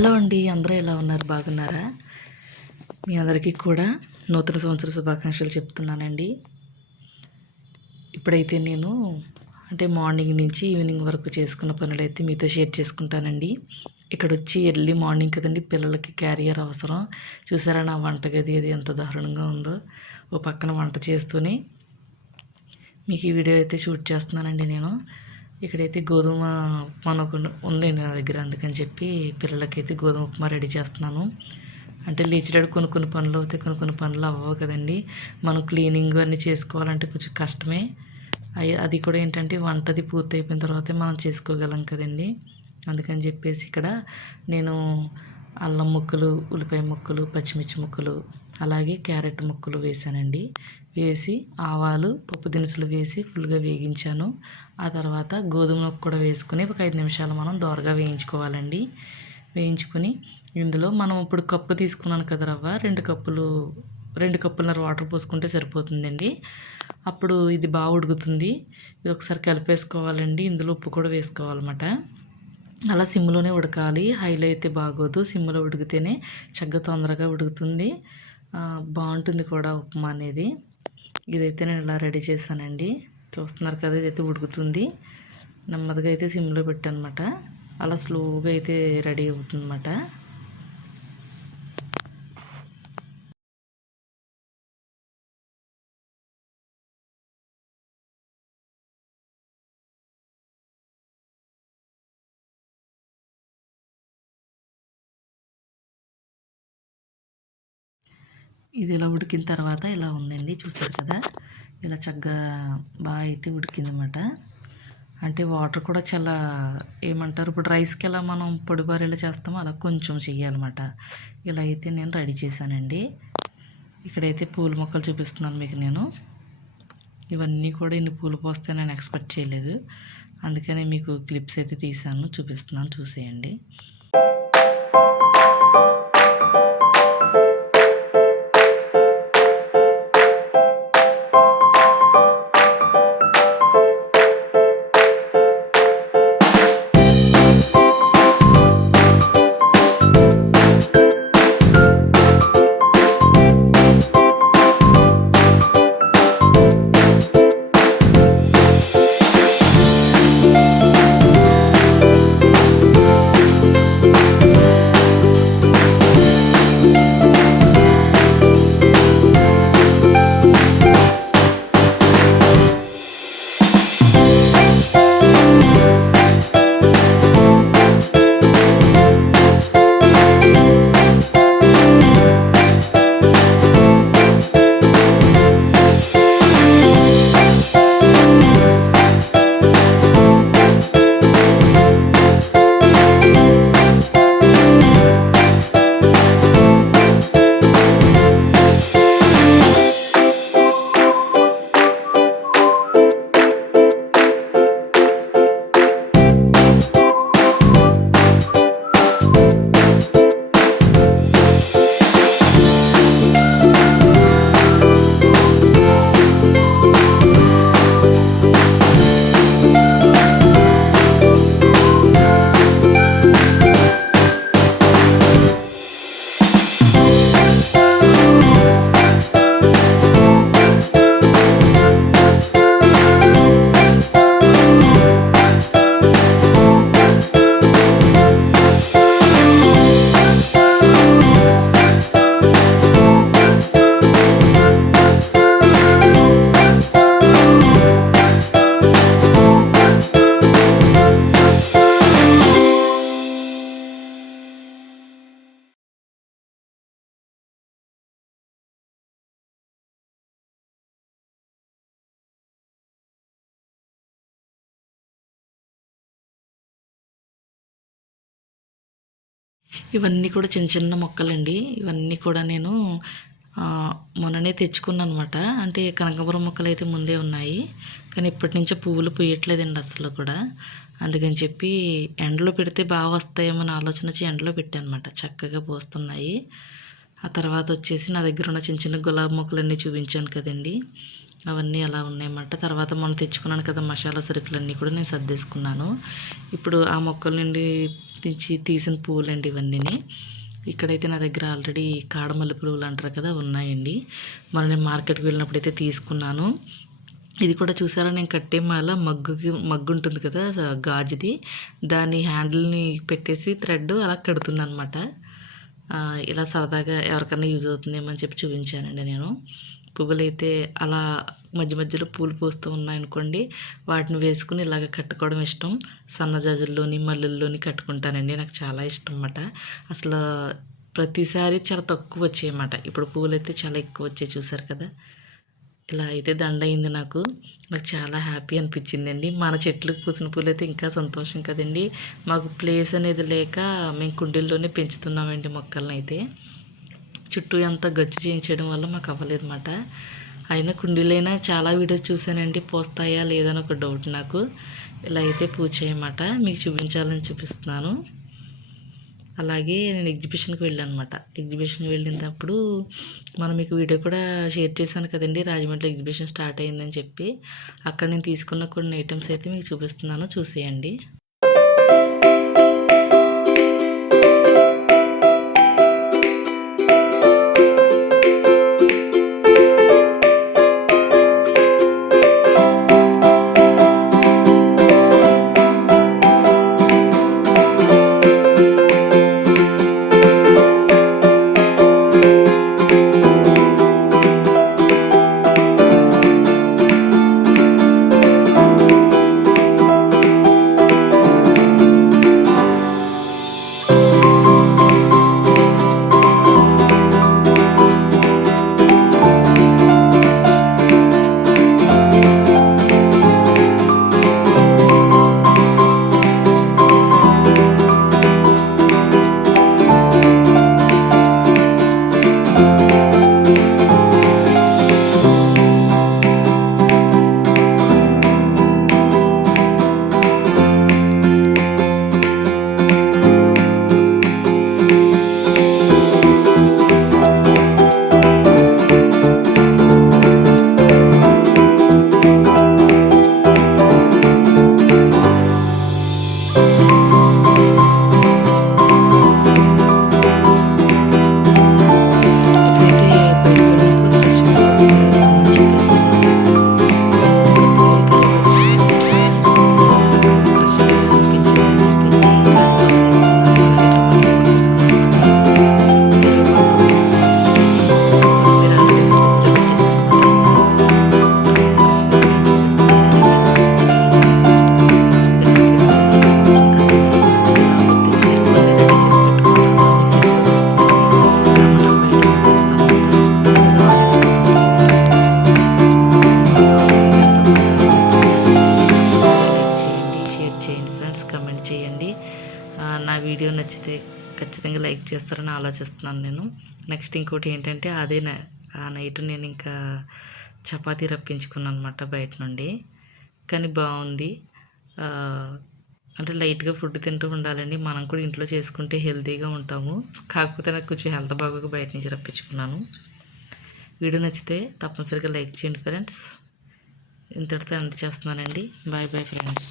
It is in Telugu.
హలో అండి, అందరూ ఎలా ఉన్నారు? బాగున్నారా? మీ అందరికీ కూడా నూతన సంవత్సర శుభాకాంక్షలు చెప్తున్నానండి. ఇప్పుడైతే నేను మార్నింగ్ నుంచి ఈవినింగ్ వరకు చేసుకున్న పనులైతే మీతో షేర్ చేసుకుంటానండి. ఇక్కడ వచ్చి ఎర్లీ మార్నింగ్ కదండి, పిల్లలకి క్యారియర్ అవసరం. చూసారా నా వంటగది అది ఎంత దారుణంగా ఉందో. ఓ పక్కన వంట చేస్తూనే మీకు ఈ వీడియో అయితే షూట్ చేస్తున్నానండి నేను. ఇక్కడైతే గోధుమ ఉప్మా ఉందండి నా దగ్గర, అందుకని చెప్పి పిల్లలకైతే గోధుమ ఉప్మా రెడీ చేస్తున్నాను. లేచిడాడు కొన్ని పనులు అవుతాయి, కొన్ని పనులు అవ్వవు కదండి. మనం క్లీనింగ్ అన్నీ చేసుకోవాలంటే కొంచెం కష్టమే. అది కూడా ఏంటంటే వంటది పూర్తి అయిపోయిన తర్వాతే మనం చేసుకోగలం కదండి. అందుకని చెప్పేసి ఇక్కడ నేను అల్లం ముక్కలు, ఉల్లిపాయ ముక్కలు, పచ్చిమిర్చి ముక్కలు, అలాగే క్యారెట్ ముక్కలు వేసానండి. వేసి ఆవాలు, పప్పు దినుసులు వేసి ఫుల్గా వేగించాను. ఆ తర్వాత గోధుమ కూడా వేసుకుని ఒక 5 నిమిషాలు మనం దోరగా వేయించుకోవాలండి. వేయించుకొని ఇందులో మనం ఇప్పుడు కప్పు తీసుకున్నాను కదా రవ్వ, 2 కప్పులన్నర వాటర్ పోసుకుంటే సరిపోతుందండి. అప్పుడు ఇది బాగా ఉడుకుతుంది. ఇది ఒకసారి కలిపేసుకోవాలండి. ఇందులో ఉప్పు కూడా వేసుకోవాలన్నమాట. అలా సిమ్లోనే ఉడకాలి, హైలో అయితే బాగోదు. సిమ్లో ఉడికితేనే చక్కగా తొందరగా ఉడుకుతుంది, బాగుంటుంది కూడా ఉప్మా అనేది. ఇదైతే నేను ఇలా రెడీ చేశానండి. చూస్తున్నారు కదా, ఇదైతే ఉడుకుతుంది. నెమ్మదిగా అయితే సిమ్లో పెట్టానమాట. అలా స్లోగా అయితే రెడీ అవుతుందన్నమాట. ఇది ఇలా ఉడికిన తర్వాత ఇలా ఉందండి, చూసారు కదా. ఇలా చక్కగా బాగా అయితే ఉడికిందన్నమాట. వాటర్ కూడా చాలా ఏమంటారు, ఇప్పుడు రైస్కి ఎలా మనం పొడిబారేలా చేస్తామో అలా కొంచెం చెయ్యాలన్నమాట. ఇలా అయితే నేను రెడీ చేశానండి. ఇక్కడైతే పూల మొక్కలు చూపిస్తున్నాను మీకు నేను. ఇవన్నీ కూడా ఇన్ని పూలు పోస్తే నేను ఎక్స్పెక్ట్ చేయలేదు, అందుకని మీకు క్లిప్స్ అయితే తీసాను, చూపిస్తున్నాను, చూసేయండి. ఇవన్నీ కూడా చిన్న చిన్న మొక్కలండి. ఇవన్నీ కూడా నేను మొన్ననే తెచ్చుకున్నాను అనమాట. కనకాంబరం మొక్కలు అయితే ముందే ఉన్నాయి, కానీ ఇప్పటి నుంచో పువ్వులు పూయట్లేదండి అసలు కూడా. అందుకని చెప్పి ఎండలో పెడితే బాగా వస్తాయేమో అని ఆలోచన వచ్చి ఎండలో పెట్టాను అనమాట. చక్కగా పోస్తున్నాయి. ఆ తర్వాత వచ్చేసి నా దగ్గర ఉన్న చిన్న చిన్న గులాబీ మొక్కలన్నీ చూపించాను కదండి, అవన్నీ అలా ఉన్నాయన్నమాట. తర్వాత మొన్న తెచ్చుకున్నాను కదా మసాలా సరుకులన్నీ కూడా నేను సర్దేసుకున్నాను. ఇప్పుడు ఆ మొక్కల నుంచి తీసిన పువ్వులండి ఇవన్నీ. ఇక్కడైతే నా దగ్గర ఆల్రెడీ కాడమల్లి పువ్వులు అంటారు కదా ఉన్నాయండి. మరి నేను మార్కెట్కి వెళ్ళినప్పుడైతే తీసుకున్నాను. ఇది కూడా చూసారా, నేను కట్టే మాల మగ్గు ఉంటుంది కదా గాజుది, దాని హ్యాండిల్ని పెట్టేసి థ్రెడ్ అలా కడుతుంది అనమాట. ఇలా సరదాగా ఎవరికైనా యూజ్ అవుతుందేమో అని చెప్పి చూపించానండి నేను. పువ్వులు అయితే అలా మధ్య మధ్యలో పూలు పూస్తూ ఉన్నాయనుకోండి, వాటిని వేసుకుని ఇలాగ కట్టుకోవడం ఇష్టం. సన్నజాజుల్లోని మల్లెల్లోని కట్టుకుంటానండి, నాకు చాలా ఇష్టం అన్నమాట. అసలు ప్రతిసారి చాలా తక్కువ వచ్చాయన్నమాట. ఇప్పుడు పువ్వులు అయితే చాలా ఎక్కువ వచ్చాయి, చూసారు కదా. ఇలా అయితే దండ అయింది నాకు చాలా హ్యాపీ అనిపించిందండి. మన చెట్లకు పూసిన పూలు అయితే ఇంకా సంతోషం కదండి. మాకు ప్లేస్ అనేది లేక మేము కుండీల్లోనే పెంచుతున్నామండి మొక్కలను. అయితే చుట్టూ అంతా గచ్చు చేయించడం వల్ల మాకు అవ్వలేదు అన్నమాట. అయినా కుండీలైనా చాలా వీడియోస్ చూసానండి, పోస్తాయా లేదని ఒక డౌట్ నాకు. ఇలా అయితే పూచాయన్నమాట, మీకు చూపించాలని చూపిస్తున్నాను. అలాగే నేను ఎగ్జిబిషన్కి వెళ్ళాను అనమాట. ఎగ్జిబిషన్కి వెళ్ళినప్పుడు మనం మీకు వీడియో కూడా షేర్ చేశాను కదండి, రాజమండ్రి ఎగ్జిబిషన్ స్టార్ట్ అయిందని చెప్పి. అక్కడ నేను తీసుకున్న కొన్ని ఐటమ్స్ అయితే మీకు చూపిస్తున్నాను, చూసేయండి. కమెంట్ చేయండి. నా వీడియో నచ్చితే ఖచ్చితంగా లైక్ చేస్తారని ఆలోచిస్తున్నాను నేను. నెక్స్ట్ ఇంకోటి ఏంటంటే ఆ నైట్ నేను ఇంకా చపాతీ రప్పించుకున్నాను అనమాట బయట నుండి. కానీ బాగుంది. అంటే లైట్గా ఫుడ్ తింటూ ఉండాలండి, మనం కూడా ఇంట్లో చేసుకుంటే హెల్తీగా ఉంటాము. కాకపోతే నాకు కొంచెం హెల్త్ బాగోక బయట నుంచి రప్పించుకున్నాను. వీడియో నచ్చితే తప్పనిసరిగా లైక్ చేయండి ఫ్రెండ్స్. ఇంతటితో ఎండ్ చేస్తున్నానండి. Bye bye friends.